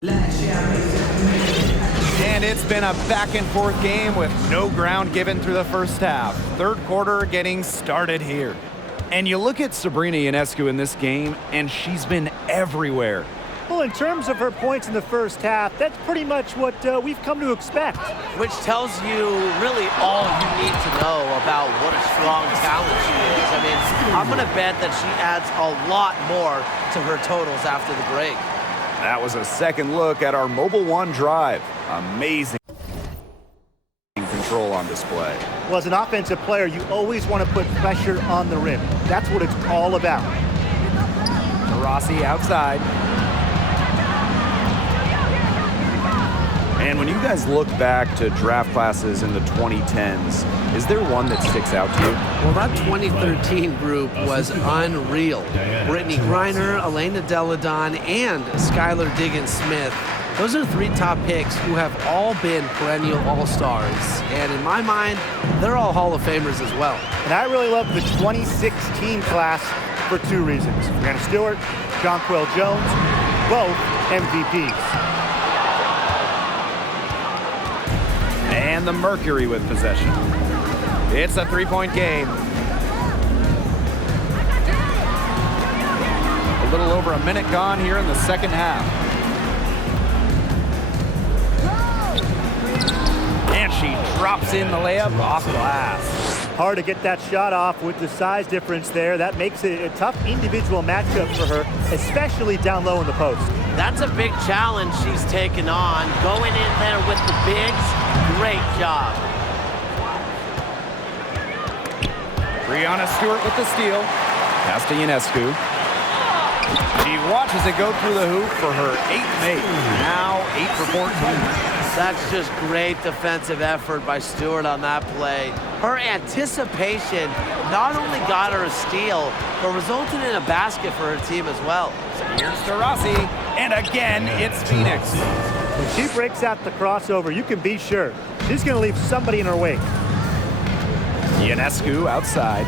And it's been a back-and-forth game with no ground given through the first half. Third quarter getting started here. And you look at Sabrina Ionescu in this game, and she's been everywhere. Well, in terms of her points in the first half, that's pretty much what we've come to expect. Which tells you really all you need to know about what a strong talent she is. I mean, I'm going to bet that she adds a lot more to her totals after the break. That was a second look at our Mobile One drive. Amazing control on display. Well, as an offensive player, you always want to put pressure on the rim. That's what it's all about. Rossi outside. And when you guys look back to draft classes in the 2010s, is there one that sticks out to you? Well, that 2013 group was unreal. Brittany Griner, Elena Deladon, and Skylar Diggins-Smith. Those are three top picks who have all been perennial all-stars. And in my mind, they're all Hall of Famers as well. And I really love the 2016 class for two reasons. Brianna Stewart, Jonquel Jones, both MVPs. And the Mercury with possession. It's a three-point game. A little over a minute gone here in the second half. And she drops in the layup off glass. Hard to get that shot off with the size difference there. That makes it a tough individual matchup for her, especially down low in the post. That's a big challenge she's taken on. Going in there with the bigs, great job. Brianna Stewart with the steal. Pass to Ionescu. She watches it go through the hoop for her eighth make. Now 8 for 14. That's just great defensive effort by Stewart on that play. Her anticipation not only got her a steal, but resulted in a basket for her team as well. Here's to Rossi, and again, it's Phoenix. When she breaks out the crossover, you can be sure she's going to leave somebody in her wake. Ionescu outside.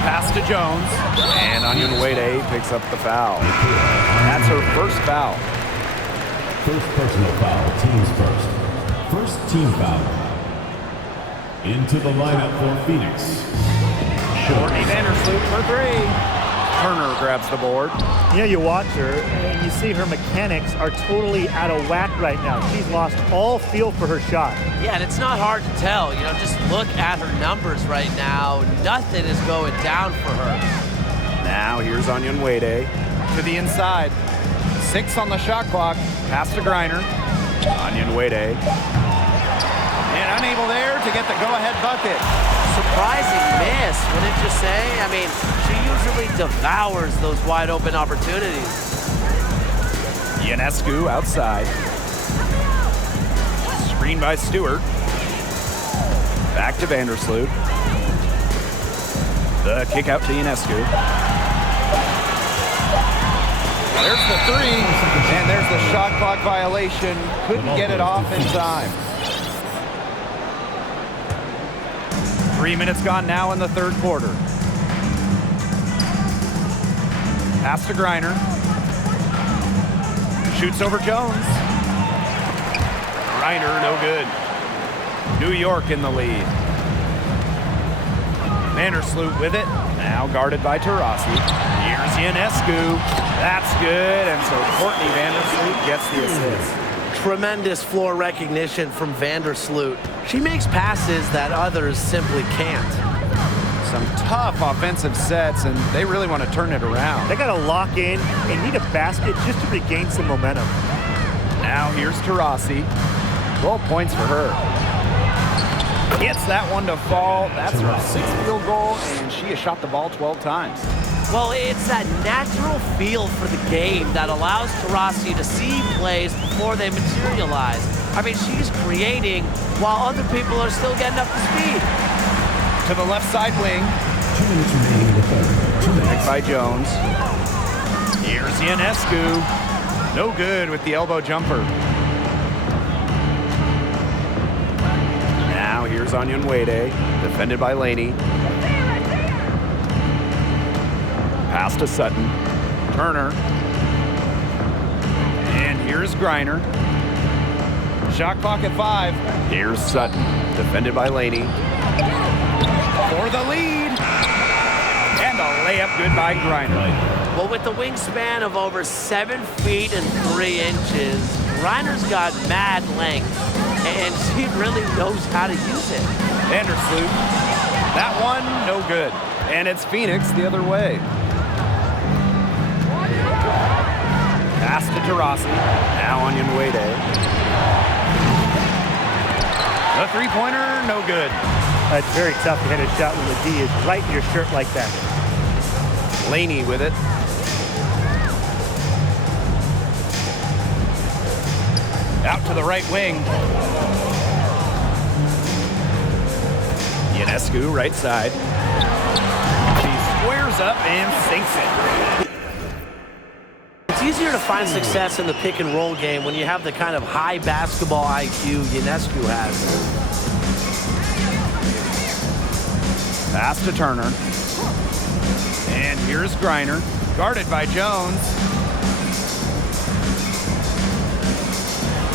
Pass to Jones, and Onyenwere picks up the foul. That's her first foul. First personal foul, teams first. First team foul. Into the lineup for Phoenix. Courtney Vandersloot for 3. Turner grabs the board. You know, you watch her, and you see her mechanics are totally out of whack right now. She's lost all feel for her shot. Yeah, and it's not hard to tell. You know, just look at her numbers right now. Nothing is going down for her. Now here's Onyenwere to the inside. 6 on the shot clock. Pass to Griner. Onyenwere. And unable there to get the go-ahead bucket. Surprising miss, wouldn't you say? I mean, she usually devours those wide open opportunities. Ionescu outside. Screen by Stewart. Back to Vandersloot. The kick out to Ionescu. There's the 3, and there's the shot clock violation. Couldn't get it off in time. 3 minutes gone now in the third quarter. Pass to Griner. Shoots over Jones. Griner, no good. New York in the lead. Vandersloot with it. Now guarded by Taurasi. Here's Ionescu. That's good, and so Courtney Vandersloot gets the assist. Tremendous floor recognition from Vandersloot. She makes passes that others simply can't. Some tough offensive sets, and they really want to turn it around. They got to lock in and need a basket just to regain some momentum. Now here's Taurasi. 12 points for her. Gets that one to fall. That's her 6th field goal, and she has shot the ball 12 times. Well, it's that natural feel for the game that allows Taurasi to see plays before they materialize. I mean, she's creating while other people are still getting up to speed. To the left side wing. 2 minutes remaining in the third. 2 minutes. Picked by Jones. Here's Ionescu. No good with the elbow jumper. Now here's Onyenwere, defended by Laney. Pass to Sutton. Turner. And here's Griner. Shot clock at 5. Here's Sutton, defended by Laney. For the lead. And a layup good by Griner. Well, with the wingspan of over 7 feet and 3 inches, Griner's got mad length, and she really knows how to use it. Vandersloot. That one, no good. And it's Phoenix the other way. Pass to Taurasi. Now on Nwede. The three-pointer, no good. It's very tough to hit a shot when the D is right in your shirt like that. Laney with it. Out to the right wing. Ionescu, right side. She squares up and sinks it. It's easier to find success in the pick and roll game when you have the kind of high basketball IQ Ionescu has. Pass to Turner. And here's Griner, guarded by Jones.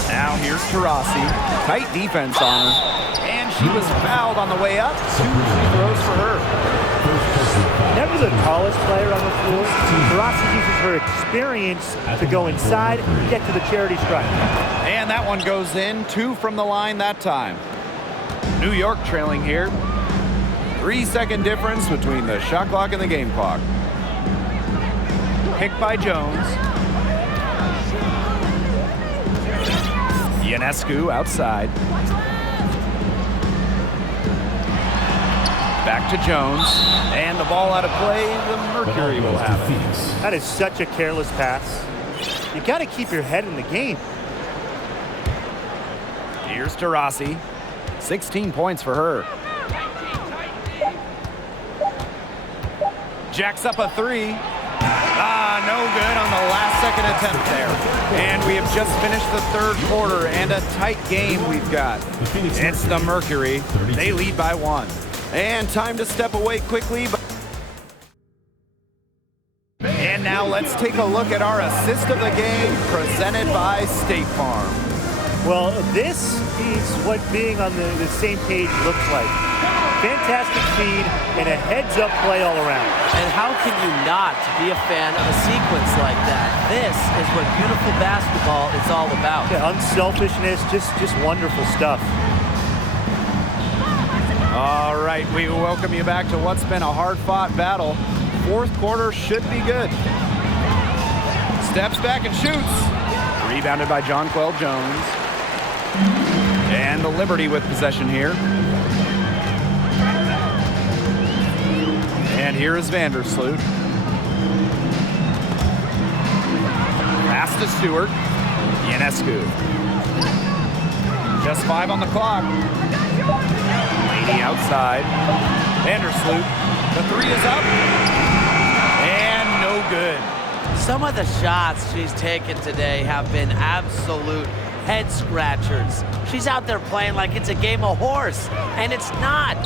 Now here's Taurasi. Tight defense on her. And she was fouled on the way up. 2 free throws for her. Never the tallest player on the floor, Taurasi uses her experience to go inside and get to the charity stripe. And that one goes in. 2 from the line that time. New York trailing here. 3-second difference between the shot clock and the game clock. Picked by Jones. Ionescu outside. Back to Jones. And the ball out of play. The Mercury will have it. That is such a careless pass. You got to keep your head in the game. Here's Taurasi. 16 points for her. Jacks up a 3. No good on the last second attempt there. And we have just finished the third quarter and a tight game we've got. It's the Mercury. They lead by 1. And time to step away quickly. And now let's take a look at our assist of the game presented by State Farm. Well, this is what being on the same page looks like. Fantastic feed and a heads-up play all around. And how can you not be a fan of a sequence like that? This is what beautiful basketball is all about. Yeah, unselfishness, just wonderful stuff. All right, we welcome you back to what's been a hard-fought battle. Fourth quarter should be good. Steps back and shoots. Rebounded by Jonquel Jones. And the Liberty with possession here. And here is Vandersloot. Pass to Stewart. Ionescu. Just 5 on the clock. Laney outside. Vandersloot. The 3 is up. And no good. Some of the shots she's taken today have been absolute head scratchers. She's out there playing like it's a game of horse, and it's not.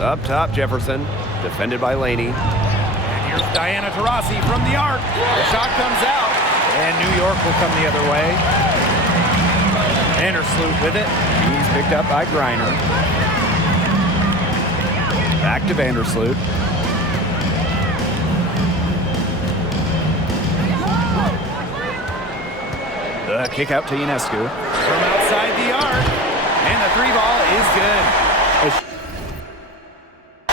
Up top, Jefferson, defended by Laney. And here's Diana Taurasi from the arc. The shot comes out, and New York will come the other way. Vandersloot with it. He's picked up by Griner. Back to Vandersloot. The kick out to Ionescu. From outside the arc, and the 3-ball is good.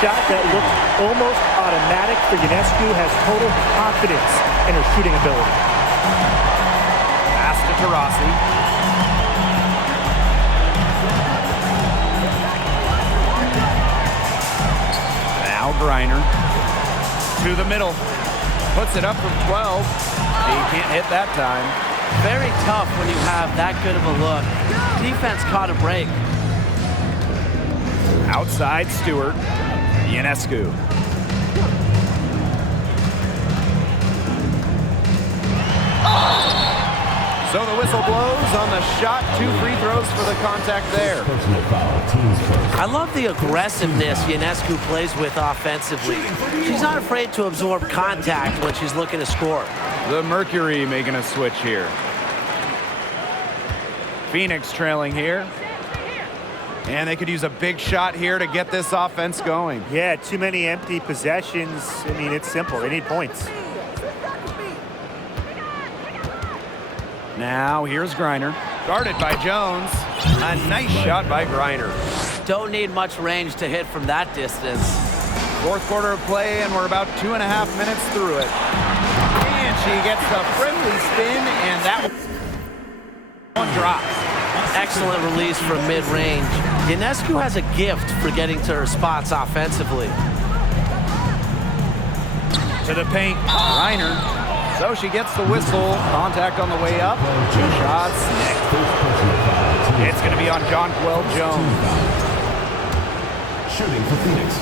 Shot that looks almost automatic for Ionescu, has total confidence in her shooting ability. Pass to Taurasi. Now Griner to the middle. Puts it up from 12. He can't hit that time. Very tough when you have that good of a look. Defense caught a break. Outside Stewart. Ionescu. So the whistle blows on the shot. 2 free throws for the contact there. Personal foul, teams first. I love the aggressiveness Ionescu plays with offensively. She's not afraid to absorb contact when she's looking to score. The Mercury making a switch here. Phoenix trailing here. And they could use a big shot here to get this offense going. Yeah, too many empty possessions. I mean, it's simple. They need points. Now here's Griner. Guarded by Jones. A nice shot by Griner. Don't need much range to hit from that distance. 4th quarter of play, and we're about 2.5 minutes through it. And she gets the friendly spin, and that one drops. Excellent release from mid-range. Ionescu has a gift for getting to her spots offensively. To the paint, Reiner. So she gets the whistle. Contact on the way up. 2 shots next. It's going to be on Jonquel Jones. Shooting for Phoenix,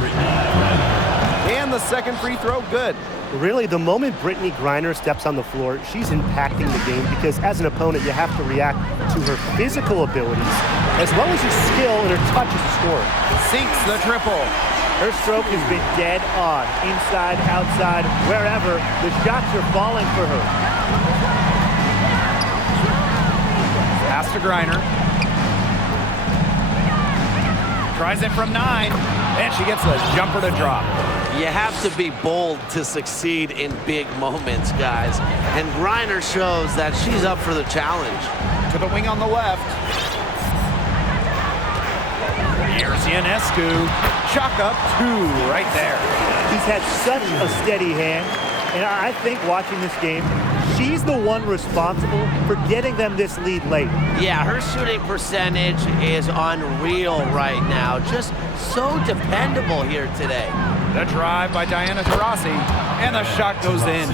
Brittany Griner. And the second free throw, good. Really, the moment Brittany Griner steps on the floor, she's impacting the game because as an opponent, you have to react to her physical abilities as well as her skill and her touch as a scorer. Sinks the triple. Her stroke has been dead on. Inside, outside, wherever, the shots are falling for her. Pass to Griner. Tries it from 9, and she gets the jumper to drop. You have to be bold to succeed in big moments, guys. And Griner shows that she's up for the challenge. To the wing on the left. Here's Ionescu. Chalk up 2 right there. He's had such a steady hand, and I think watching this game, she's the one responsible for getting them this lead late. Yeah, her shooting percentage is unreal right now. Just so dependable here today. The drive by Diana Taurasi, and the shot goes in.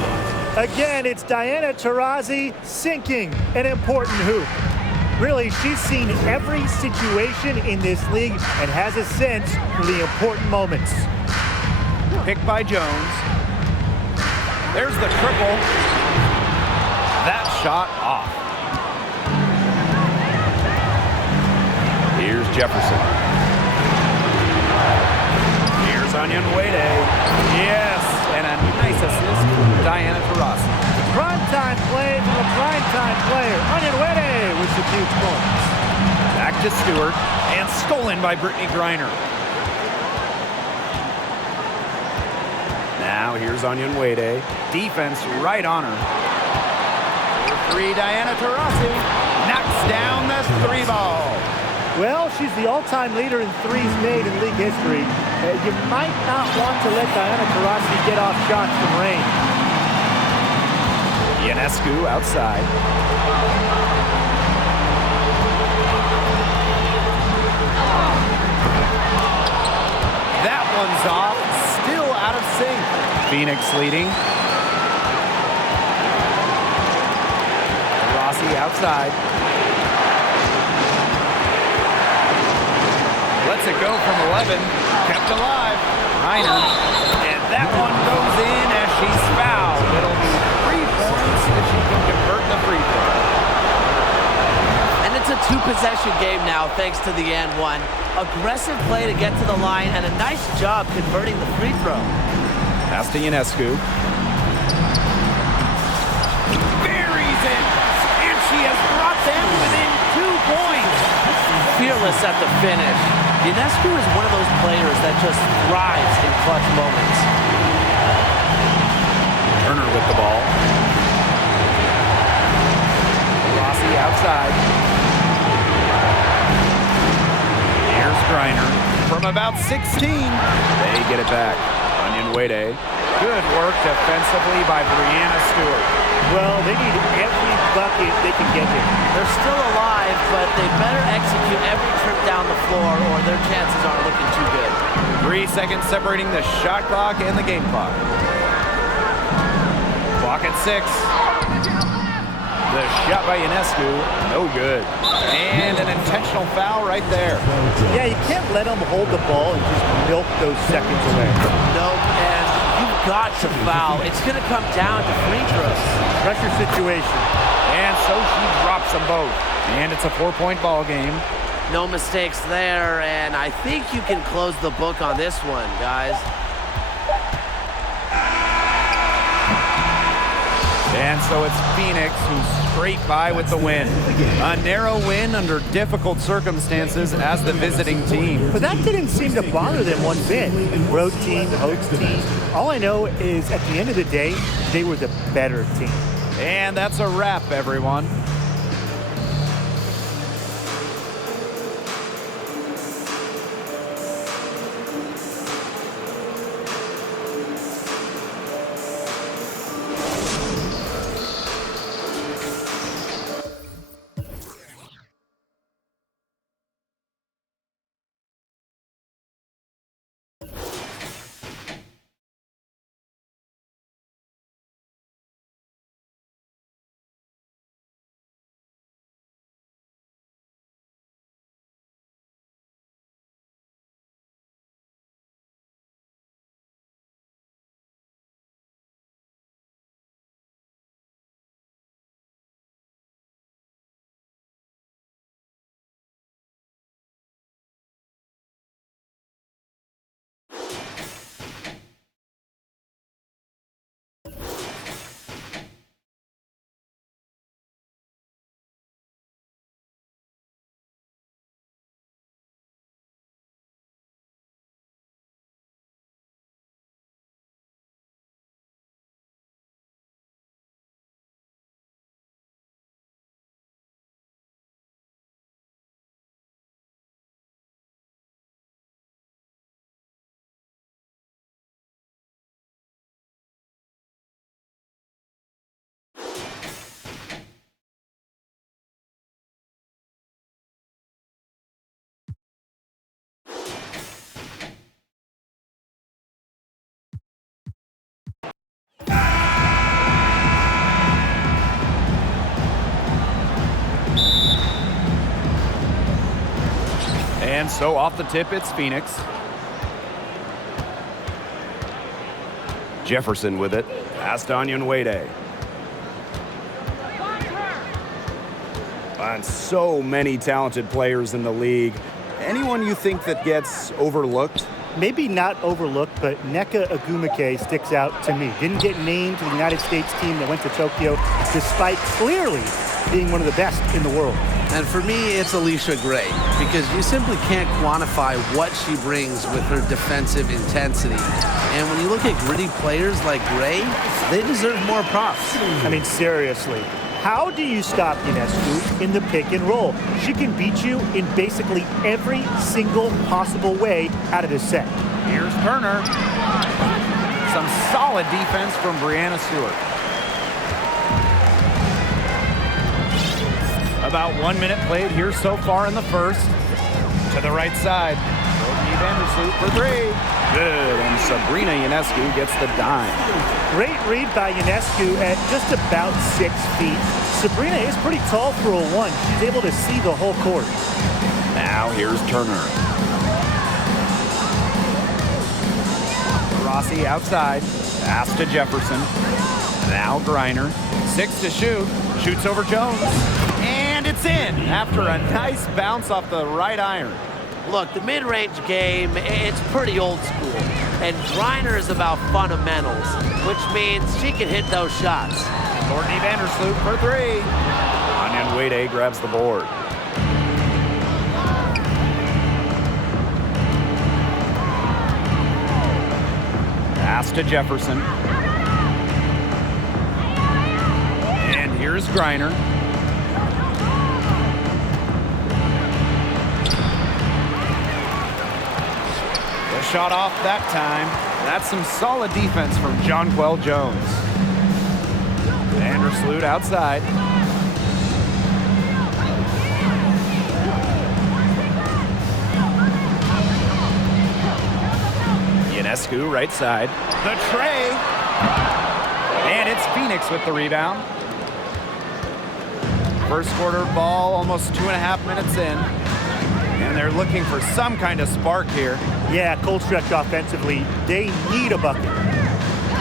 Again, it's Diana Taurasi sinking an important hoop. Really, she's seen every situation in this league and has a sense for the important moments. Picked by Jones. There's the triple. That shot off. Here's Jefferson. Here's Onion Wade. Yes, and a nice assist from Diana Taurasi. Primetime play from a primetime player. Onion Wade with some huge points. Back to Stewart, and stolen by Brittany Griner. Now here's Onion Wade. Defense right on her. 3, Diana Taurasi knocks down the 3 ball. Well, she's the all-time leader in threes made in league history. You might not want to let Diana Taurasi get off shots from range. Ionescu outside. That one's off. Still out of sync. Phoenix leading. Rossi outside. Lets it go from 11. Kept alive. Reiner. And that one goes in as she's fouled. It'll be 3 points if she can convert the free throw. And it's a 2-possession game now, thanks to the and one. Aggressive play to get to the line, and a nice job converting the free throw. Pass to Ionescu. Buries it, and she has brought them within 2 points. Fearless at the finish. Ionescu is one of those players that just thrives in clutch moments. Turner with the ball. Rossi outside. Here's Griner from about 16. They get it back. Onion Wade. Good work defensively by Brianna Stewart. Well, they need every bucket they can get here. They're still alive, but they better execute every trip down the floor or their chances aren't looking too good. 3 seconds separating the shot clock and the game clock. Clock at 6. The shot by Ionescu, no good. And an intentional foul right there. Yeah, you can't let them hold the ball and just milk those seconds away. Nope, and you've got to foul. It's going to come down to free throws. Pressure situation. And so she drops them both. And it's a 4-point ball game. No mistakes there, and I think you can close the book on this one, guys. And so it's Phoenix who's straight by with the win. A narrow win under difficult circumstances as the visiting team. But that didn't seem to bother them one bit. Road team, host team. All I know is at the end of the day, they were the better team. And that's a wrap, everyone. And so off the tip, it's Phoenix. Jefferson with it. Past Onyenwede. And so many talented players in the league. Anyone you think that gets overlooked? Maybe not overlooked, but Nneka Ogwumike sticks out to me. Didn't get named to the United States team that went to Tokyo, despite clearly being one of the best in the world. And for me, it's Alicia Gray, because you simply can't quantify what she brings with her defensive intensity. And when you look at gritty players like Gray, they deserve more props. I mean, seriously. How do you stop Ionescu in the pick and roll? She can beat you in basically every single possible way out of this set. Here's Turner. Some solid defense from Brianna Stewart. About 1 minute played here so far in the first. To the right side. Courtney Vandersloot for three. Good, and Sabrina Ionescu gets the dime. Great read by Ionescu at just about 6 feet. Sabrina is pretty tall for a one. She's able to see the whole court. Now here's Turner. Rossi outside. Pass to Jefferson. Now Griner. 6 to shoot. Shoots over Jones. And it's in after a nice bounce off the right iron. Look, the mid-range game, it's pretty old school. And Griner is about fundamentals, which means she can hit those shots. Courtney Vandersloot for three. Onyenwede grabs the board. Pass to Jefferson. And here's Griner. Shot off that time. That's some solid defense from Jonquel Jones. Vandersloot outside. Ionescu right side. The tray. And it's Phoenix with the rebound. First quarter ball, almost 2.5 minutes in. And they're looking for some kind of spark here. Yeah, cold stretch offensively. They need a bucket.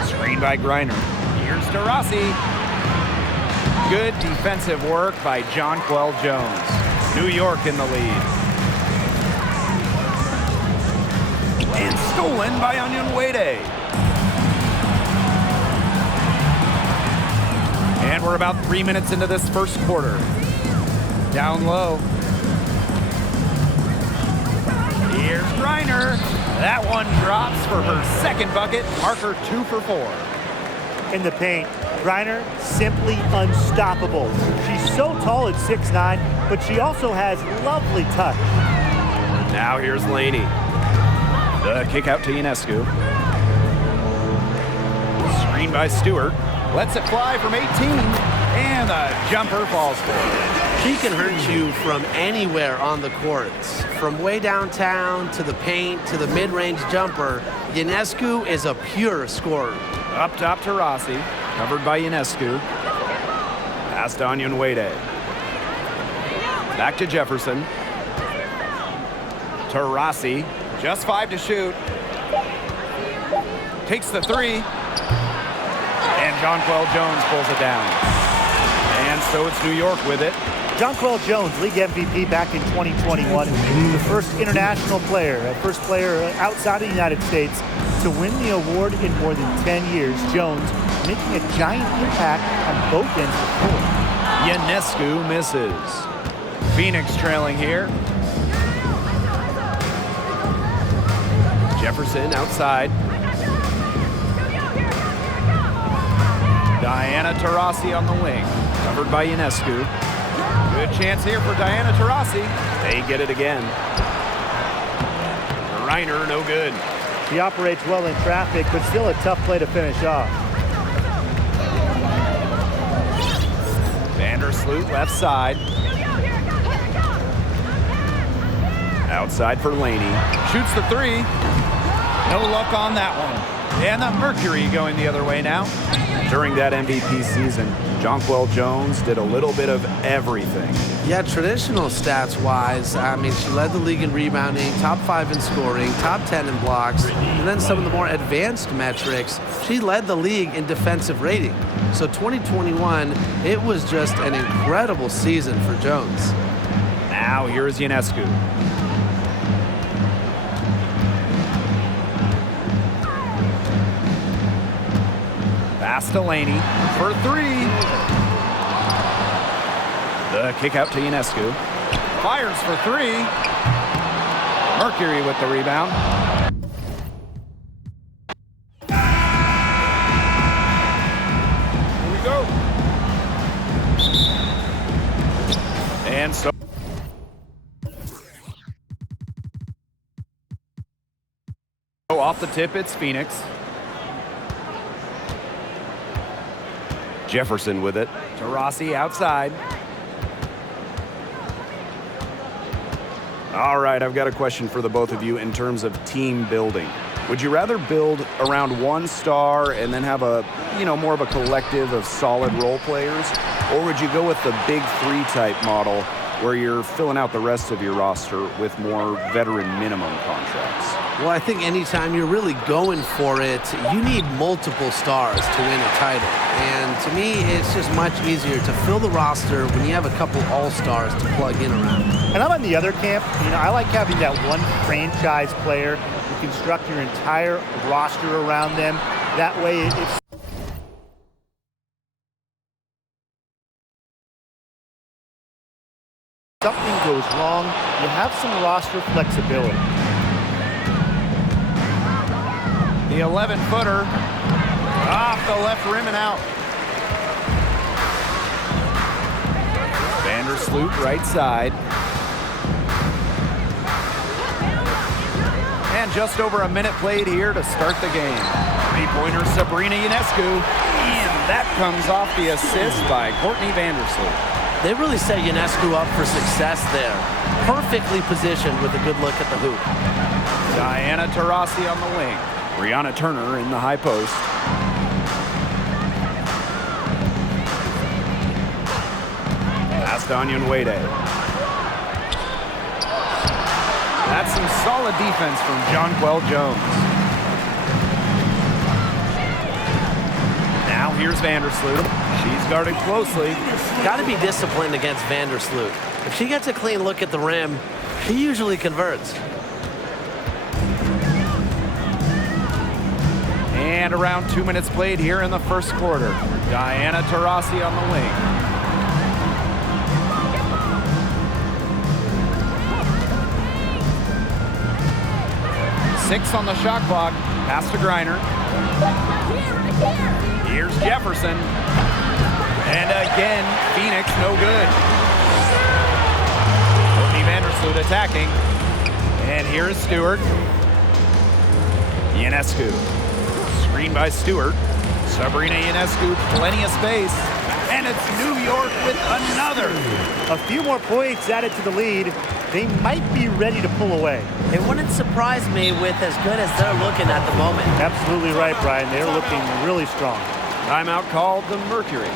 Screen by Griner. Here's to Rossi. Good defensive work by Jonquel Jones. New York in the lead. And stolen by Onyenwere. And we're about 3 minutes into this first quarter. Down low. Here's Griner. That one drops for her second bucket. Marker 2 for 4. In the paint, Griner simply unstoppable. She's so tall at 6'9", but she also has lovely touch. Now here's Laney. The kick out to Ionescu. Screen by Stewart. Lets it fly from 18. And the jumper falls for it. She can hurt you from anywhere on the courts. From way downtown to the paint to the mid-range jumper, Ionescu is a pure scorer. Up top to Rossi. Covered by Ionescu. Pass to Onyenwere. Back to Jefferson. To Rossi. Just 5 to shoot. Takes the 3. And Jonquel Jones pulls it down. And so it's New York with it. Jonquel Jones, league MVP back in 2021. The first international player, first player outside of the United States to win the award in more than 10 years. Jones making a giant impact on both ends of the court. Ionescu misses. Phoenix trailing here. Jefferson outside. Diana Taurasi on the wing. Covered by Ionescu. Good chance here for Diana Taurasi. They get it again. Reiner, no good. He operates well in traffic, but still a tough play to finish off. Vandersloot left side. Outside for Laney. Shoots the 3. No luck on that one. And the Mercury going the other way now. During that MVP season, Jonquel Jones did a little bit of everything. Yeah, traditional stats-wise, I mean, she led the league in rebounding, top 5 in scoring, top 10 in blocks, and then some of the more advanced metrics, she led the league in defensive rating. So 2021, it was just an incredible season for Jones. Now here's Ionescu. Pass to Laney for 3. The kick out to Ionescu. Fires for 3. Mercury with the rebound. Here we go. And so off the tip, it's Phoenix. Jefferson with it. To Rossi outside. All right, I've got a question for the both of you in terms of team building. Would you rather build around one star and then have a, more of a collective of solid role players? Or would you go with the big 3 type model where you're filling out the rest of your roster with more veteran minimum contracts? Well, I think anytime you're really going for it, you need multiple stars to win a title. And to me, it's just much easier to fill the roster when you have a couple all-stars to plug in around. And I'm on the other camp. I like having that one franchise player. You construct your entire roster around them. That way, if something goes wrong, you have some roster flexibility. The 11-footer off the left rim and out. Vandersloot right side. And just over a minute played here to start the game. Three-pointer Sabrina Ionescu. And that comes off the assist by Courtney Vandersloot. They really set Ionescu up for success there. Perfectly positioned with a good look at the hoop. Diana Taurasi on the wing. Brianna Turner in the high post. Pass to Onyenwere. That's some solid defense from Jonquel Jones. Now here's Vandersloot. She's guarded closely. Got to be disciplined against Vandersloot. If she gets a clean look at the rim, she usually converts. And around 2 minutes played here in the first quarter. Diana Taurasi on the wing. Six on the shot clock. Pass to Griner. Here's Jefferson. And again, Phoenix no good. Courtney Vandersloot attacking. And here is Stewart. Ionescu. Screen by Stewart. Sabrina Ionescu, plenty of space. And it's New York with another. A few more points added to the lead. They might be ready to pull away. It wouldn't surprise me with as good as they're looking at the moment. Absolutely right, Brian. They're looking really strong. Timeout called the Mercury.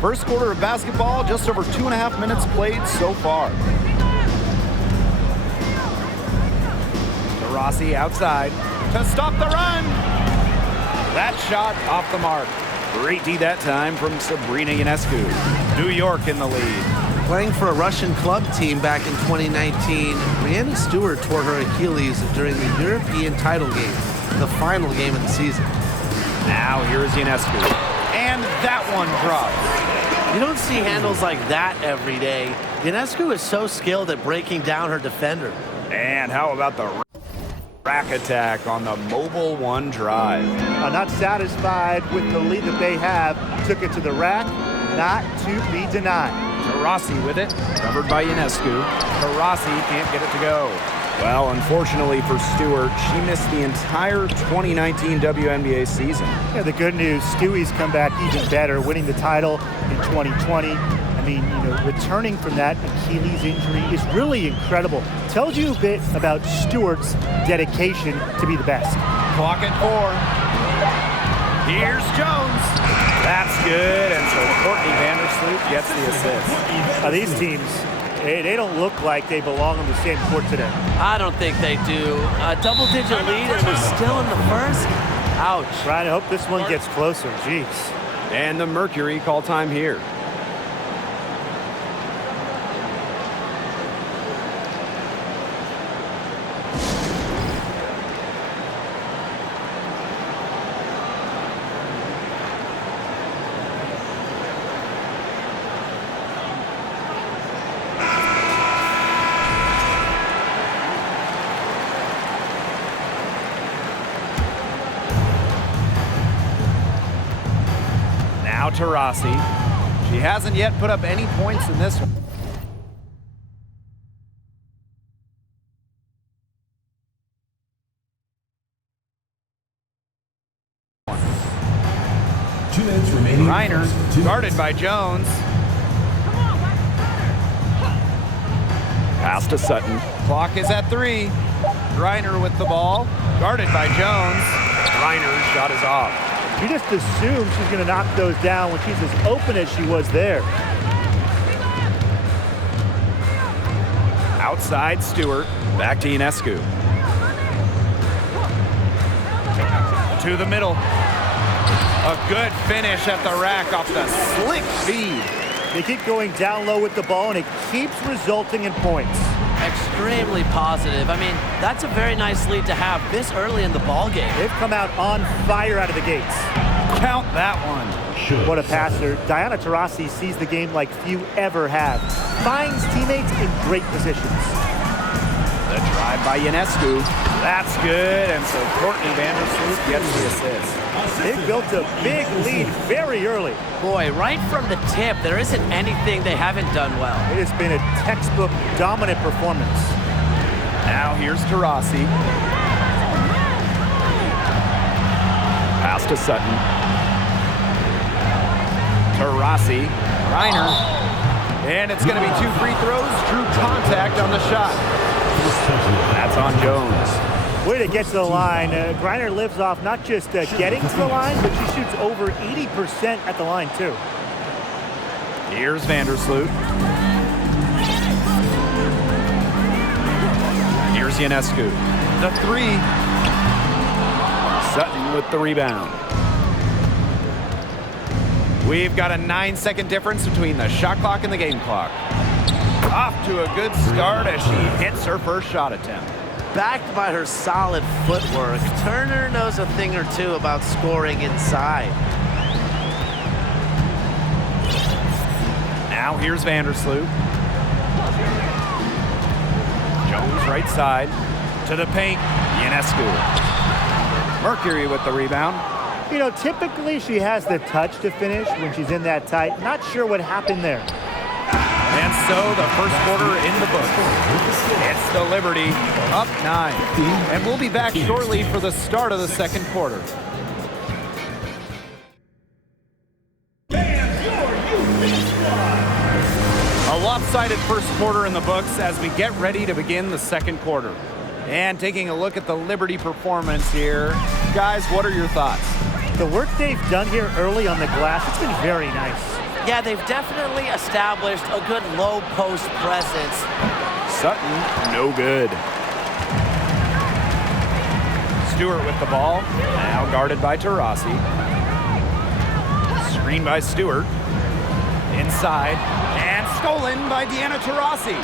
First quarter of basketball, just over 2.5 minutes played so far. Taurasi outside to stop the run. That shot off the mark. Great D that time from Sabrina Ionescu. New York in the lead. Playing for a Russian club team back in 2019, Brianna Stewart tore her Achilles during the European title game, the final game of the season. Now here is Ionescu. And that one drops. You don't see handles like that every day. Ionescu is so skilled at breaking down her defender. And how about the rack attack on the mobile one drive? Not satisfied with the lead that they have. Took it to the rack, not to be denied. Taurasi with it, covered by Ionescu. Taurasi can't get it to go. Well, unfortunately for Stewart, she missed the entire 2019 WNBA season. Yeah, the good news, Stewie's come back even better, winning the title in 2020. I mean, returning from that Achilles injury is really incredible. Tells you a bit about Stewart's dedication to be the best. Clock at 4. Here's Jones. That's good, and so Courtney Vandersloot gets the assist. These teams, they don't look like they belong on the same court today. I don't think they do. A double-digit lead and we're still in the first? Ouch. Brian, I hope this one gets closer. Jeez. And the Mercury call time here. Now Taurasi. She hasn't yet put up any points in this one. Two minutes remaining. Reiner, guarded by Jones. Pass to Sutton. Clock is at 3. Reiner with the ball, guarded by Jones. Reiner's shot is off. You just assume she's going to knock those down when she's as open as she was there. Outside Stewart, back to Ionescu. To the middle. A good finish at the rack off the slick feed. They keep going down low with the ball, and it keeps resulting in points. Extremely positive. I mean, that's a very nice lead to have this early in the ball game. They've come out on fire out of the gates. Count that one. What a passer. Diana Taurasi sees the game like few ever have. Finds teammates in great positions. The drive by Ionescu. That's good, and so Courtney Vandersloot gets the assist. They've built a big lead very early. Boy, right from the tip, there isn't anything they haven't done well. It has been a textbook dominant performance. Now here's Taurasi. Pass to Sutton. Taurasi. Reiner. And it's going to be 2 free throws. Drew contact on the shot. That's on Jones. Way to get to the line. Griner lives off not just getting to the line, but she shoots over 80% at the line, too. Here's Vandersloot. Here's Ionescu. The three. Sutton with the rebound. We've got a 9-second difference between the shot clock and the game clock. Off to a good start as she hits her first shot attempt. Backed by her solid footwork, Turner knows a thing or two about scoring inside. Now here's Vandersloot. Jones right side to the paint. Ionescu. Mercury with the rebound. You know, typically she has the touch to finish when she's in that tight. Not sure what happened there. And so the first quarter in the books. It's the Liberty up 9. And we'll be back shortly for the start of the second quarter. A lopsided first quarter in the books as we get ready to begin the second quarter. And taking a look at the Liberty performance here. Guys, what are your thoughts? The work they've done here early on the glass, it's been very nice. Yeah, they've definitely established a good low post presence. Sutton, no good. Stewart with the ball, now guarded by Taurasi. Screen by Stewart. Inside, and stolen by Deanna Taurasi.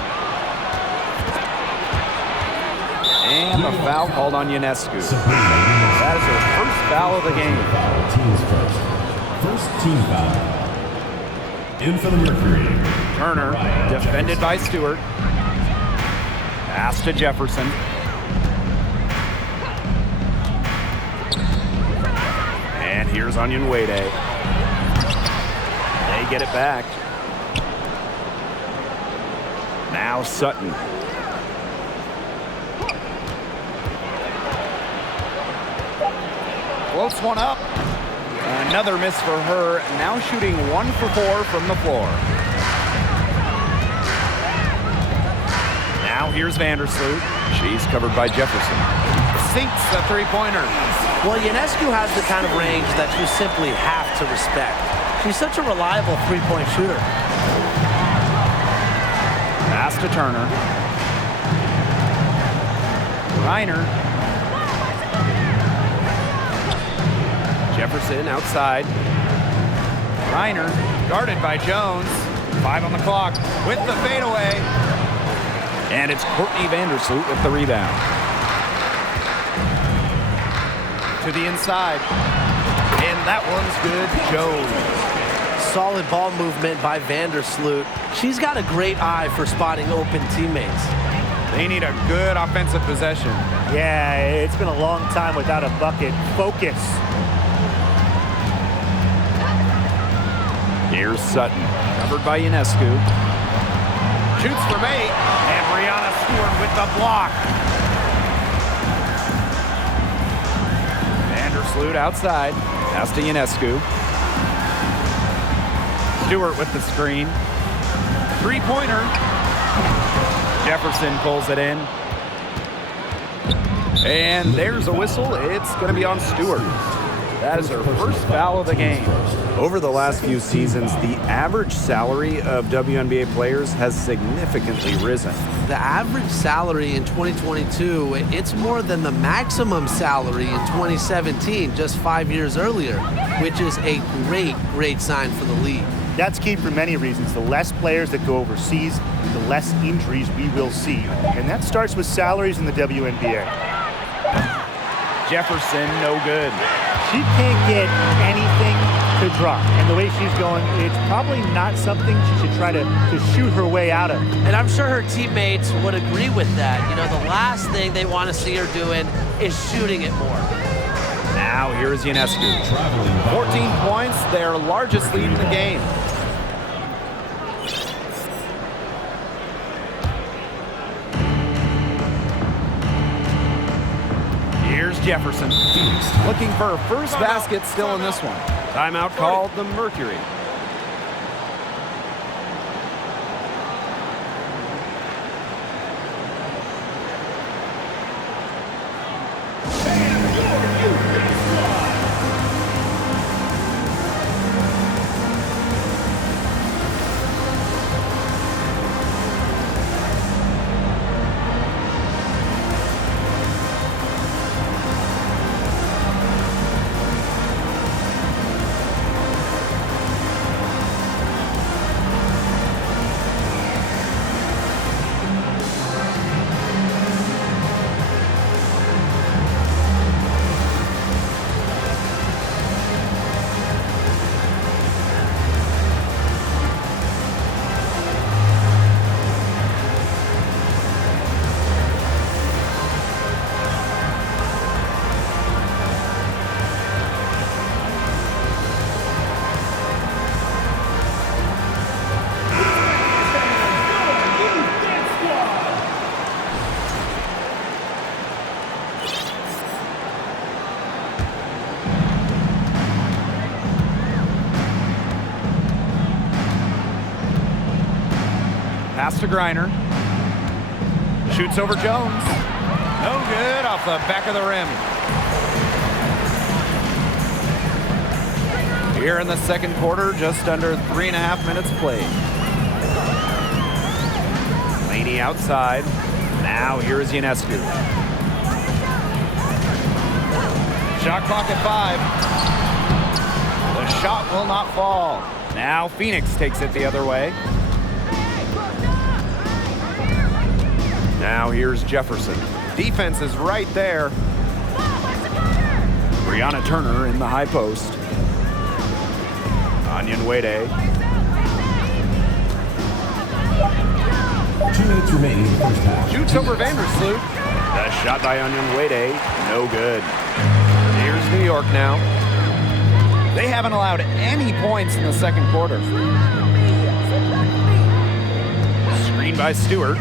And the foul called on Ionescu. That is her first foul of the game. Teams first. First team foul. In for the Mercury. Turner, defended by Stewart. Pass to Jefferson. And here's Onion Wade. They get it back. Now Sutton. Floats one up. Another miss for her. Now shooting 1 for 4 from the floor. Now here's Vandersloot. She's covered by Jefferson. Sinks the three-pointer. Well, Ionescu has the kind of range that you simply have to respect. She's such a reliable three-point shooter. Pass to Turner. Reiner. Jefferson outside. Reiner guarded by Jones. 5 on the clock with the fadeaway. And it's Courtney Vandersloot with the rebound. To the inside. And that one's good. Jones. Solid ball movement by Vandersloot. She's got a great eye for spotting open teammates. They need a good offensive possession. Yeah, it's been a long time without a bucket. Focus. Here's Sutton, covered by Ionescu. Shoots from 8, and Brianna Stewart with the block. Vandersloot outside, pass to Ionescu. Stewart with the screen. Three-pointer. Jefferson pulls it in. And there's a whistle. It's going to be on Stewart. That is her first foul of the game. Over the last few seasons, the average salary of WNBA players has significantly risen. The average salary in 2022, it's more than the maximum salary in 2017, just 5 years earlier, which is a great sign for the league. That's key for many reasons. The less players that go overseas, the less injuries we will see. And that starts with salaries in the WNBA. Jefferson, no good. She can't get anything to drop. And the way she's going, it's probably not something she should try to shoot her way out of. And I'm sure her teammates would agree with that. You know, the last thing they want to see her doing is shooting it more. Now here's Ionescu. 14 points, their largest lead in the game. Here's Jefferson. Looking for her first basket still in this one. Timeout called the Mercury. Pass to Griner. Shoots over Jones. No good, off the back of the rim. Here in the second quarter, just under 3.5 minutes played. Laney outside. Now here's Ionescu. Shot clock at 5. The shot will not fall. Now Phoenix takes it the other way. Now here's Jefferson. Defense is right there. Brianna Turner in the high post. Onion Wade. 2 minutes remaining in the first half. Shoots over Vandersloot. A shot by Onion Wade. No good. Here's New York now. They haven't allowed any points in the second quarter. Screen by Stewart.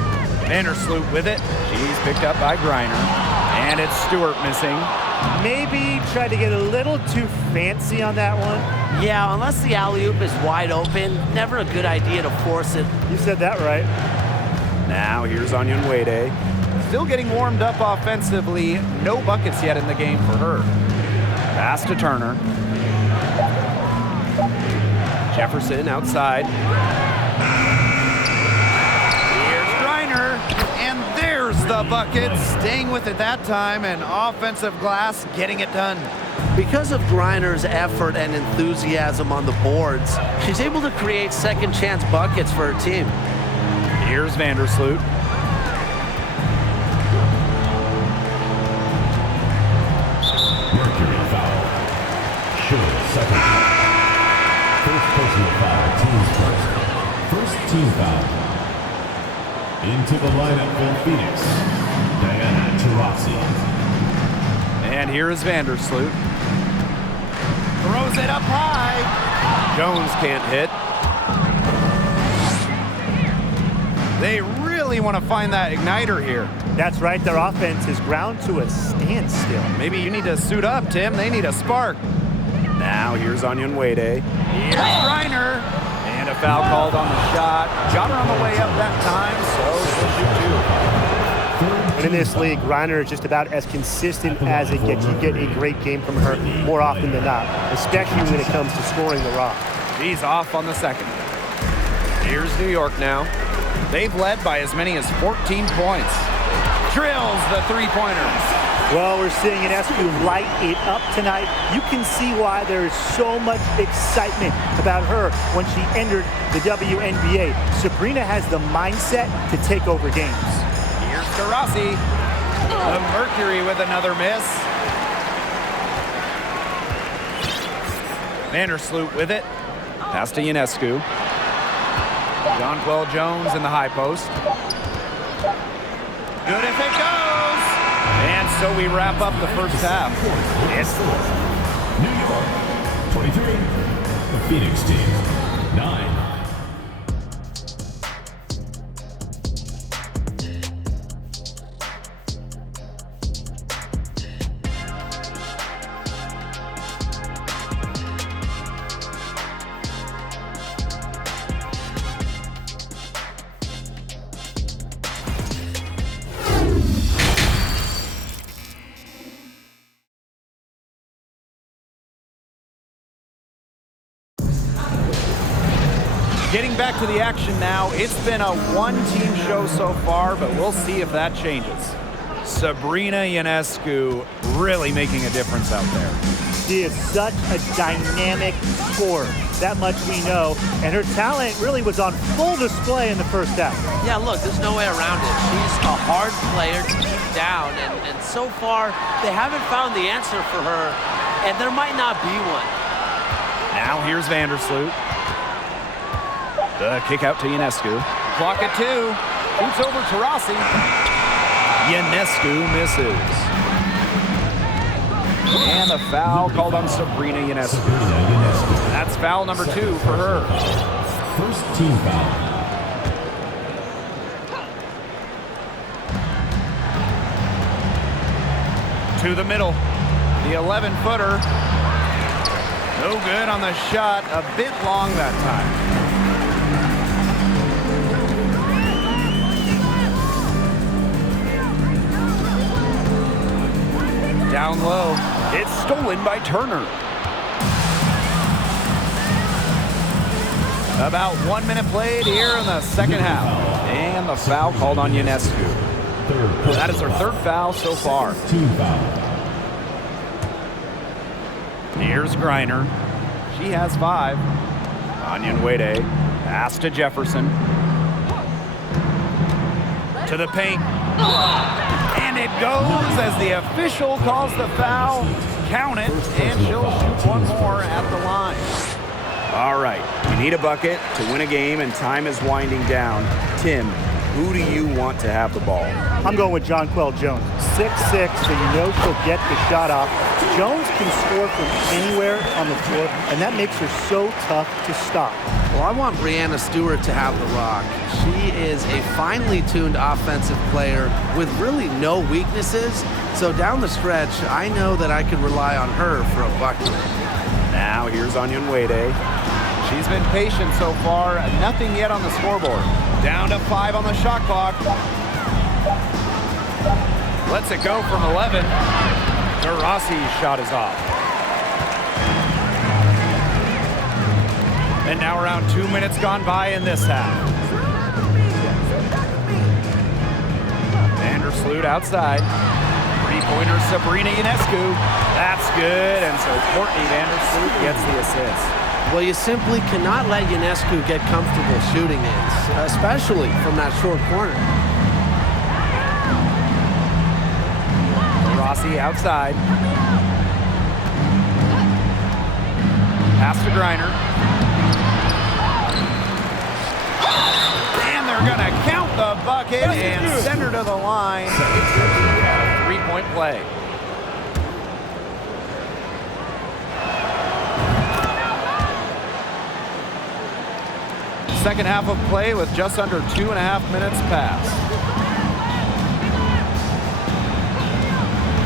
Vandersloot with it. She's picked up by Griner. And it's Stewart missing. Maybe tried to get a little too fancy on that one. Yeah, unless the alley-oop is wide open, never a good idea to force it. You said that right. Now here's Onion Wade. Still getting warmed up offensively. No buckets yet in the game for her. Pass to Turner. Jefferson outside. Here's Griner. And there's the bucket. Staying with it that time, and offensive glass getting it done. Because of Griner's effort and enthusiasm on the boards, she's able to create second chance buckets for her team. Here's Vandersloot. Mercury foul. Short second. First personal foul, team's first. First team foul. Into the lineup for Phoenix, Diana Taurasi. And here is Vandersloot. Throws it up high. Jones can't hit. They really want to find that igniter here. That's right. Their offense is ground to a standstill. Maybe you need to suit up, Tim. They need a spark. Now here's Onion Wade. Here's Griner. And a foul called on the shot. Got her on the way up that time, so she'll shoot two. But in this league, Griner is just about as consistent as it gets. You get a great game from her more often than not, especially when it comes to scoring the rock. She's off on the second. Here's New York now. They've led by as many as 14 points. Drills the three-pointers. Well, we're seeing Ionescu light it up tonight. You can see why there is so much excitement about her when she entered the WNBA. Sabrina has the mindset to take over games. Here's Taurasi. The Mercury with another miss. Vandersloot with it. Pass to Ionescu. Jonquel Jones in the high post. Good if it goes. And so we wrap up the first half. It's New York, 23. The Phoenix team, 9. getting back to the action now. It's been a one-team show so far, but we'll see if that changes. Sabrina Ionescu really making a difference out there. She is such a dynamic scorer. That much we know. And her talent really was on full display in the first half. Yeah, look, there's no way around it. She's a hard player to keep down. And so far, they haven't found the answer for her. And there might not be one. Now here's Vandersloot. The kick out to Ionescu. Clock at 2. Shoots over Taurasi. Ionescu misses. And a foul called on Sabrina Ionescu. That's foul number 2 for her. First team foul. To the middle. The 11-footer. No good on the shot. A bit long that time. Down low. It's stolen by Turner. About 1 minute played here in the second half. And the foul called on Ionescu. That is her third foul so far. Here's Griner. She has 5. Onyenwede. Pass to Jefferson. To the paint. And it goes as the official calls the foul. Count it, and she'll shoot one more at the line. All right, you need a bucket to win a game, and time is winding down. Tim, who do you want to have the ball? I'm going with Jonquel Jones. 6'6", so you know she'll get the shot off. Jones can score from anywhere on the floor, and that makes her so tough to stop. Well, I want Breanna Stewart to have the rock. She is a finely tuned offensive player with really no weaknesses. So down the stretch, I know that I can rely on her for a bucket. Now here's Onyenwede. She's been patient so far. Nothing yet on the scoreboard. Down to 5 on the shot clock. Lets it go from 11. Taurasi's shot is off. And now around 2 minutes gone by in this half. Vandersloot outside. Three-pointer Sabrina Ionescu. That's good, and so Courtney Vandersloot gets the assist. Well, you simply cannot let Ionescu get comfortable shooting it, especially from that short corner. Rossi outside. Pass to Griner. And they're going to count the bucket and send her to the line. 3-point play. Second half of play with just under 2.5 minutes passed.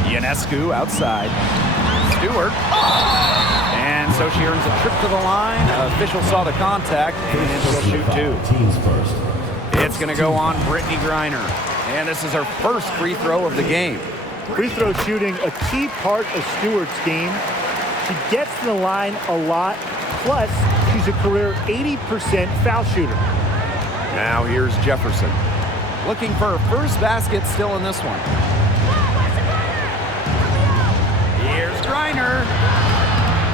Ionescu outside. Stewart. And so she earns a trip to the line. Official saw the contact, and she'll shoot 2. Teams first. It's going to go on Brittany Griner. And this is her first free throw of the game. Free throw shooting, a key part of Stewart's game. She gets to the line a lot. Plus, she's a career 80% foul shooter. Now here's Jefferson. Looking for her first basket still in this one. Here's Griner.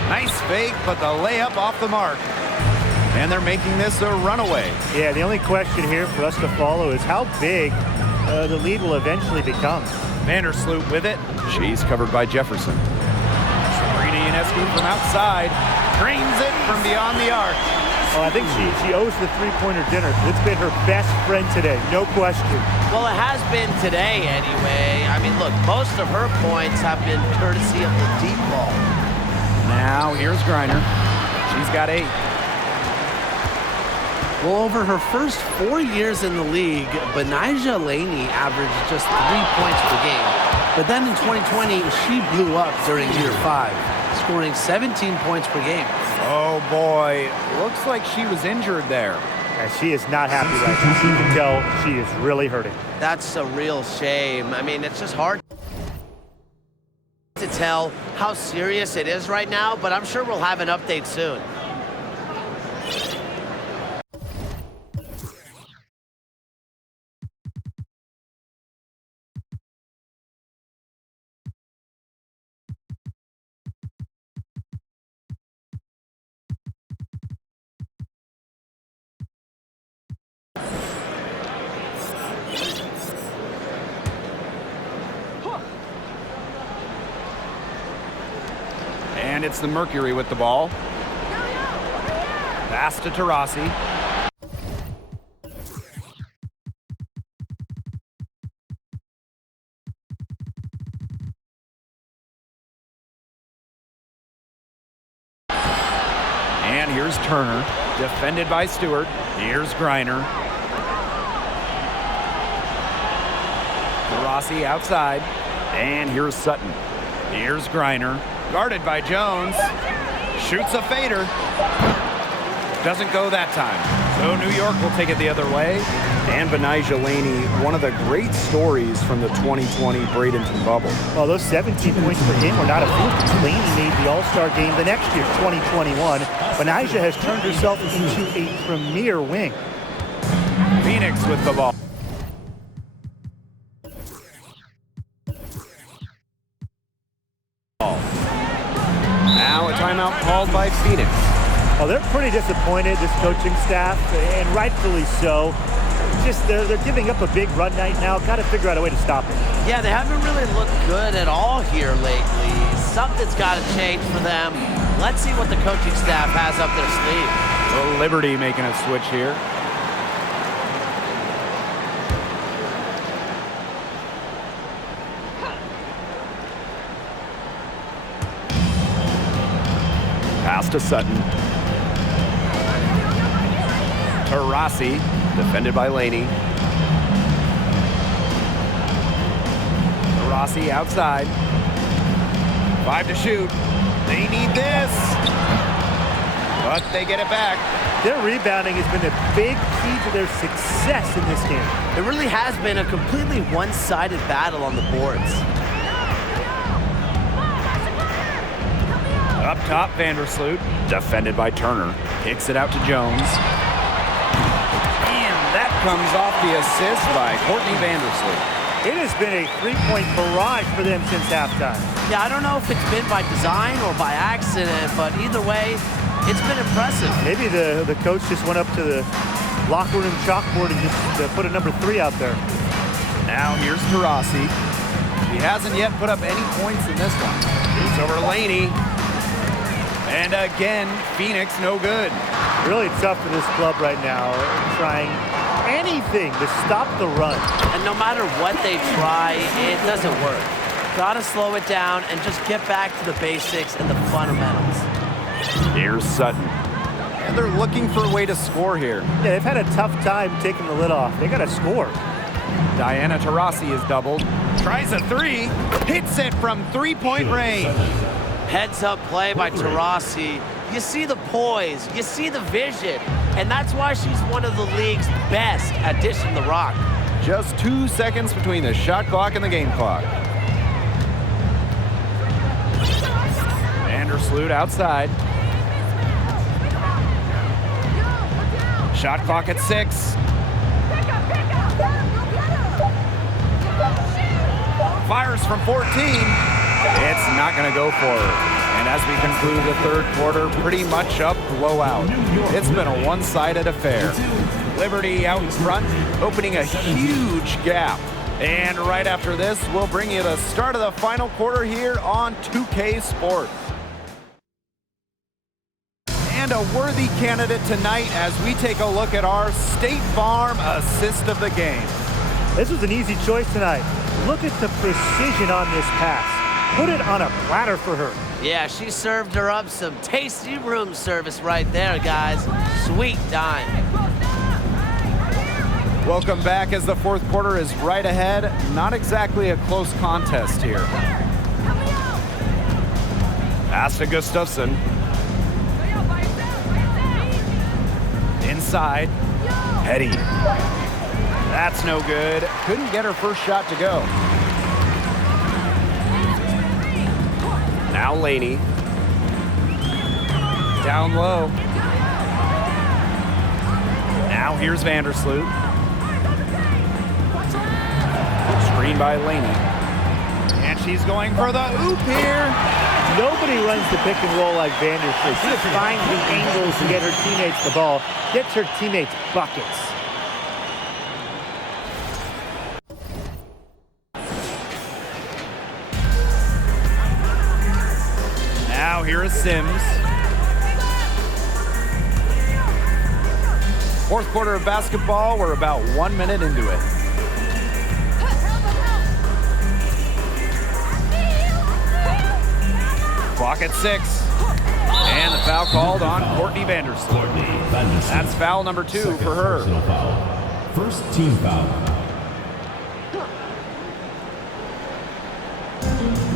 Nice fake, but the layup off the mark. And they're making this a runaway. Yeah, the only question here for us to follow is how big the lead will eventually become. Vandersloot with it. She's covered by Jefferson. Sabrina Ionescu from outside. Drains it from beyond the arc. Oh, I think she owes the three-pointer dinner. It's been her best friend today, no question. Well, it has been today anyway. I mean, look, most of her points have been courtesy of the deep ball. Now here's Griner. She's got 8. Well, over her first 4 years in the league, Benijah Laney averaged just 3 points per game. But then in 2020, she blew up during year 5, scoring 17 points per game. Oh boy, looks like she was injured there. And she is not happy right now. You can tell she is really hurting. That's a real shame. I mean, it's just hard to tell how serious it is right now, but I'm sure we'll have an update soon. And it's the Mercury with the ball. Pass to Taurasi. And here's Turner, defended by Stewart. Here's Griner. Taurasi outside. And here's Sutton. Here's Griner. Guarded by Jones. Shoots a fader. Doesn't go that time. So New York will take it the other way. And Benijah Laney, one of the great stories from the 2020 Bradenton bubble. Well, those 17 points per game were not a fluke. Laney made the All-Star game the next year, 2021. Benijah has turned herself into a premier wing. Phoenix with the ball. Now a timeout called by Phoenix. Well, they're pretty disappointed, this coaching staff, and rightfully so. Just they're giving up a big run night now. Got to figure out a way to stop it. Yeah, they haven't really looked good at all here lately. Something's got to change for them. Let's see what the coaching staff has up their sleeve. Well, Liberty making a switch here. Pass to Sutton. Taurasi, defended by Laney. Taurasi outside. 5 to shoot. They need this. But they get it back. Their rebounding has been a big key to their success in this game. It really has been a completely one-sided battle on the boards. Up top, Vandersloot, defended by Turner. Kicks it out to Jones. And that comes off the assist by Courtney Vandersloot. It has been a three-point barrage for them since halftime. Yeah, I don't know if it's been by design or by accident, but either way, it's been impressive. Maybe the coach just went up to the locker room chalkboard and just put a number 3 out there. Now here's Taurasi. He hasn't yet put up any points in this one. Shoots over Laney. And again, Phoenix no good. Really tough for this club right now, trying anything to stop the run. And no matter what they try, it doesn't work. Gotta slow it down and just get back to the basics and the fundamentals. Here's Sutton. And they're looking for a way to score here. Yeah, they've had a tough time taking the lid off. They gotta score. Diana Taurasi is doubled. Tries a 3. Hits it from 3-point range. Heads up play by Taurasi. You see the poise, you see the vision, and that's why she's one of the league's best at dishing the rock. Just 2 seconds between the shot clock and the game clock. Vandersloot outside. Shot clock at 6. Fires from 14. It's not going to go for her. And as we conclude the third quarter, pretty much a blowout. It's been a one-sided affair. Liberty out in front, opening a huge gap. And right after this, we'll bring you the start of the final quarter here on 2K Sports. And a worthy candidate tonight as we take a look at our State Farm assist of the game. This was an easy choice tonight. Look at the precision on this pass. Put it on a platter for her. Yeah, she served her up some tasty room service right there, guys. Sweet dime. Welcome back as the fourth quarter is right ahead. Not exactly a close contest here. Pass to Gustafson. Inside. Hetty. That's no good. Couldn't get her first shot to go. Now Laney. Down low. Now here's Vandersloot. Screen by Laney. And she's going for the oop here. Nobody runs the pick and roll like Vandersloot. She just finds the angles to get her teammates the ball, gets her teammates buckets. Now here is Sims. Fourth quarter of basketball, we're about 1 minute into it. Clock at 6. And the foul called on Courtney Vandersloot. That's foul number 2 for her. First team foul.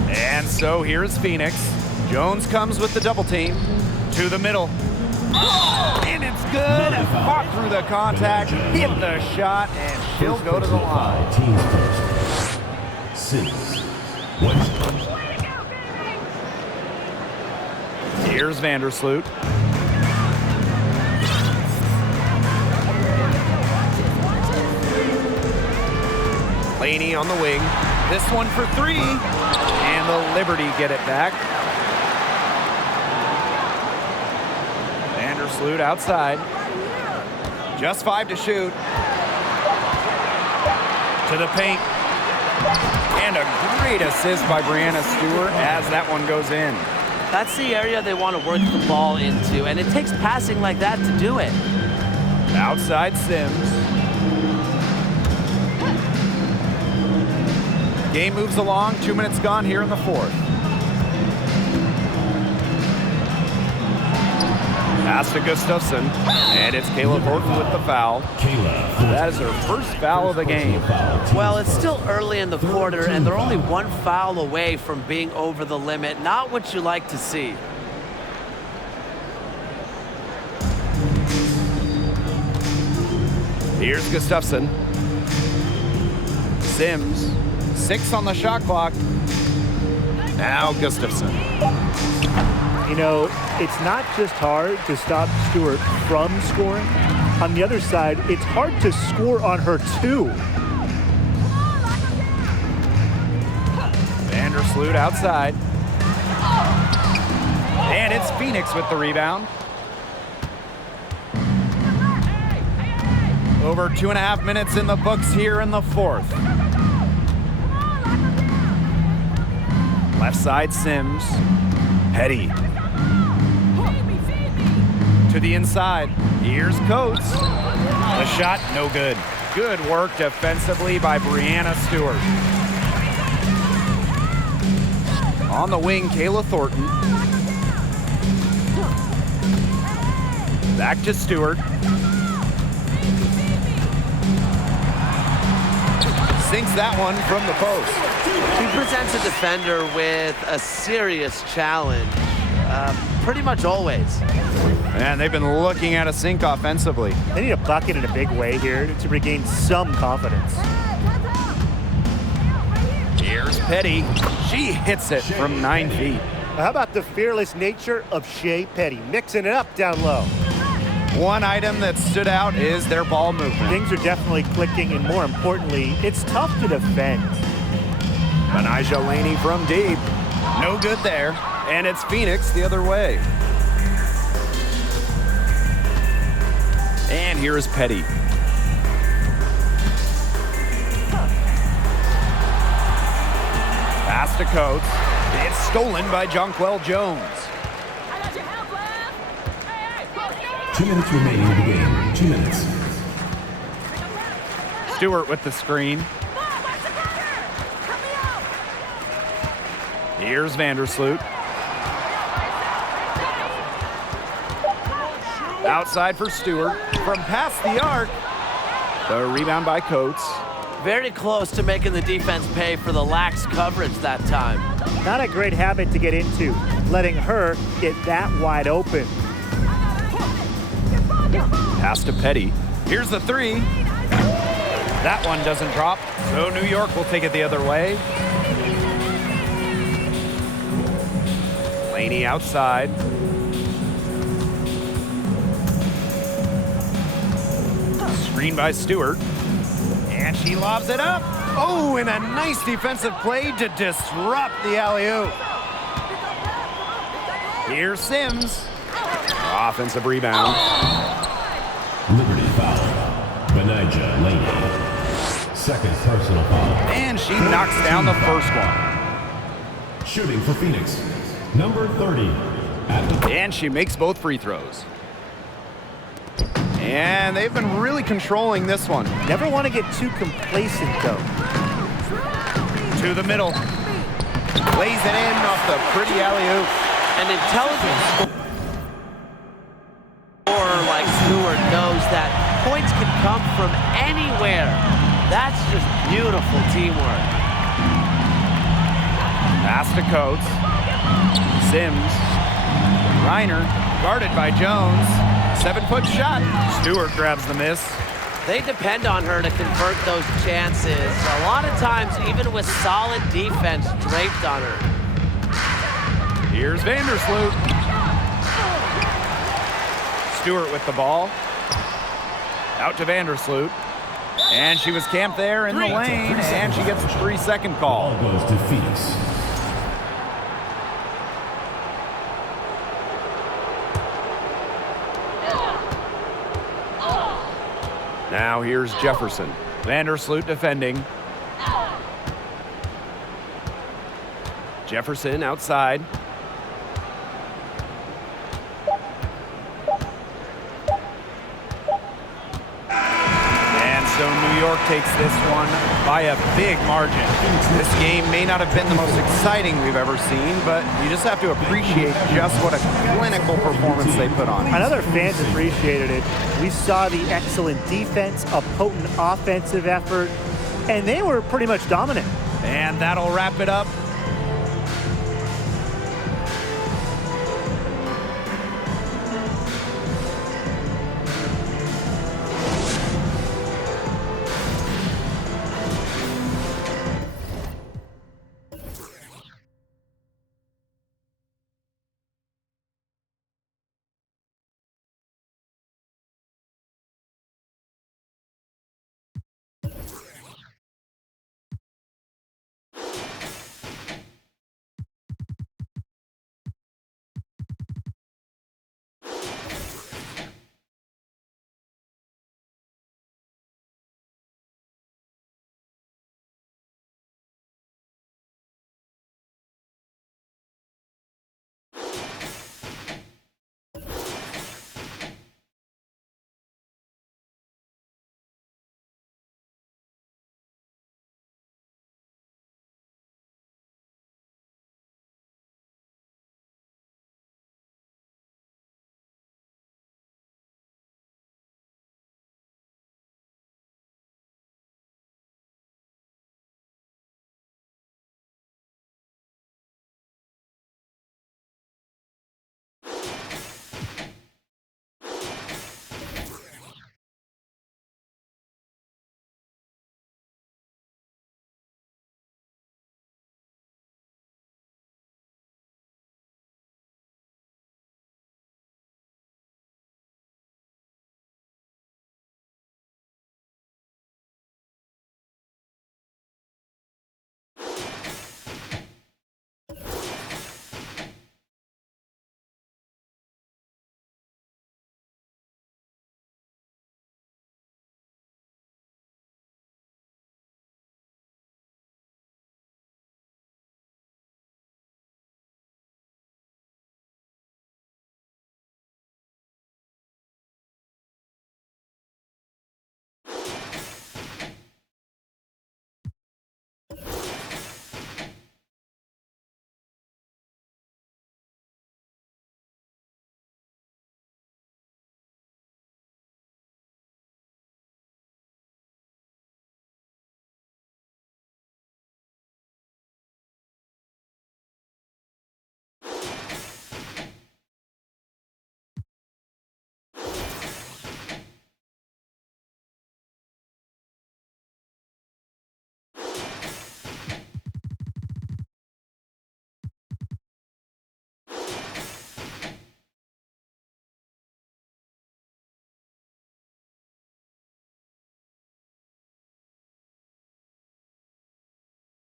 And so here's Phoenix. Jones comes with the double team. To the middle. And it's good. Fought through the contact, hit the shot, and she'll go to the line. Teams first. 6. Here's Vandersloot. Laney on the wing. This one for 3. And the Liberty get it back. Vandersloot outside. Just 5 to shoot. To the paint. And a great assist by Brianna Stewart as that one goes in. That's the area they want to work the ball into, and it takes passing like that to do it. Outside Sims. Game moves along. 2 minutes gone here in the fourth. Pass to Gustafson, and it's Kayla Thornton with the foul. That is her first foul of the game. Well, it's still early in the quarter, and they're only 1 foul away from being over the limit. Not what you like to see. Here's Gustafson. Sims, 6 on the shot clock. Now Gustafson. You know, it's not just hard to stop Stewart from scoring. On the other side, it's hard to score on her too. Vandersloot outside. And it's Phoenix with the rebound. Over 2.5 minutes in the books here in the fourth. Left side Sims. Petty. To the inside. Here's Coates. The shot, no good. Good work defensively by Brianna Stewart. On the wing, Kayla Thornton. Back to Stewart. Sinks that one from the post. She presents a defender with a serious challenge, pretty much always. And they've been looking at a sink offensively. They need a bucket in a big way here to regain some confidence. Here's Petty. She hits it from 9 feet. How about the fearless nature of Shea Petty, mixing it up down low? One item that stood out is their ball movement. Things are definitely clicking, and more importantly, it's tough to defend. Benijah Laney from deep. No good there. And it's Phoenix the other way. And here's Petty. Pass to Coates. It's stolen by Jonquel Jones. 2 minutes remaining in the game. 2 minutes. Stewart with the screen. Here's Vandersloot. Outside for Stewart. From past the arc. The rebound by Coates. Very close to making the defense pay for the lax coverage that time. Not a great habit to get into, letting her get that wide open. Pass to Petty. Here's the 3. That one doesn't drop, so New York will take it the other way. Laney outside. Screen by Stewart. And she lobs it up. Oh, and a nice defensive play to disrupt the alley-oop. Here's Sims. Offensive rebound. Liberty foul. Benijah Laney. Second personal foul. And she knocks down the first one. Shooting for Phoenix. Number 30. And she makes both free throws. And they've been really controlling this one. Never want to get too complacent, though. To the middle. Lays it in off the pretty alley-oop. An intelligent scorer like Stewart knows that points can come from anywhere. That's just beautiful teamwork. Pass to Coates. Sims. Reiner guarded by Jones. 7-foot shot. Stewart grabs the miss. They depend on her to convert those chances. A lot of times, even with solid defense draped on her. Here's Vandersloot. Stewart with the ball. Out to Vandersloot. And she was camped there in the lane, and she gets a 3-second call. Ball goes to Phoenix. Now here's Jefferson. Vandersloot defending. Jefferson outside. And so New York takes this one by a big margin. This game may not have been the most exciting we've ever seen, but you just have to appreciate just what a clinical performance they put on. I know their fans appreciated it. We saw the excellent defense, a potent offensive effort, and they were pretty much dominant. And that'll wrap it up